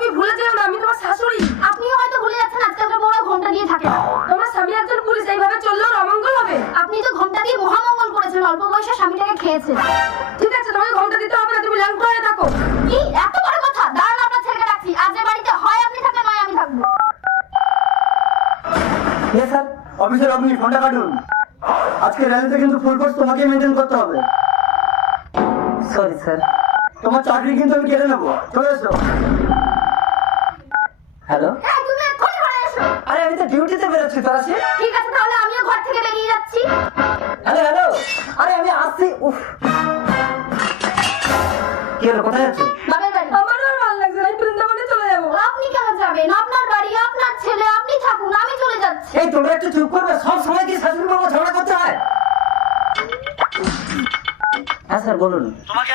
তুমি ভুলে যেও না আমি তোমার শাশুড়ি। আপনিও হয়তো ভুলে যাচ্ছেন আজকালকার বড় ঘন্টা দিয়ে থাকে না। তোমার স্বামী একজন পুলিশ, এইভাবে চললেও অমঙ্গল হবে। আপনি তো ঘন্টা দিয়ে মহামঙ্গল করেছেন, অল্প বয়সে স্বামীটাকে খেয়েছেন। ঠিক আছে, তোমাকে ঘন্টা দিতে হবে না, তুমি ল্যাংটো হয়ে থাকো। কি এত বড় কথা? দাঁড়ান, আপনার ছেলেকে ডাকছি। আজ এ বাড়িতে হয় আপনি থাকবেন, নয় আমি থাকবো। স্যার, অফিসের আপনি ফোনটা কাটুন। আজকে র্যালিতে কিন্তু ফুল কোর্স তোমাকে মেনটেন করতে হবে। Sorry sir. তোমার চাকরি কিন্তু আমি কেড়ে নেবো, চলে এসো। হ্যালো, এই, তুমি এক্ষুনি ঘরে এসো। আরে আমি তো ডিউটিতে বেরোচ্ছি, তোর আছে? ঠিক আছে, তাহলে আমিও ঘর থেকে বেরিয়ে যাচ্ছি। হ্যালো হ্যালো, আরে আমি আসছি। উফ, কি হলো, কোথায় যাচ্ছ? বাবার বাড়ি। আমারও আর ভালো লাগছে না, আমি বৃন্দাবনে চলে যাবো। আপনি কেন যাবেন? আপনার বাড়ি, আপনার ছেলে, আপনি থাকুন, আমি চলে যাচ্ছি। এই তোমরা একটু চুপ করবে, সব সময় কি শাশুড়ি বউ ঝগড়া করতে হয়? হ্যাঁ স্যার বলুন। তোমাকে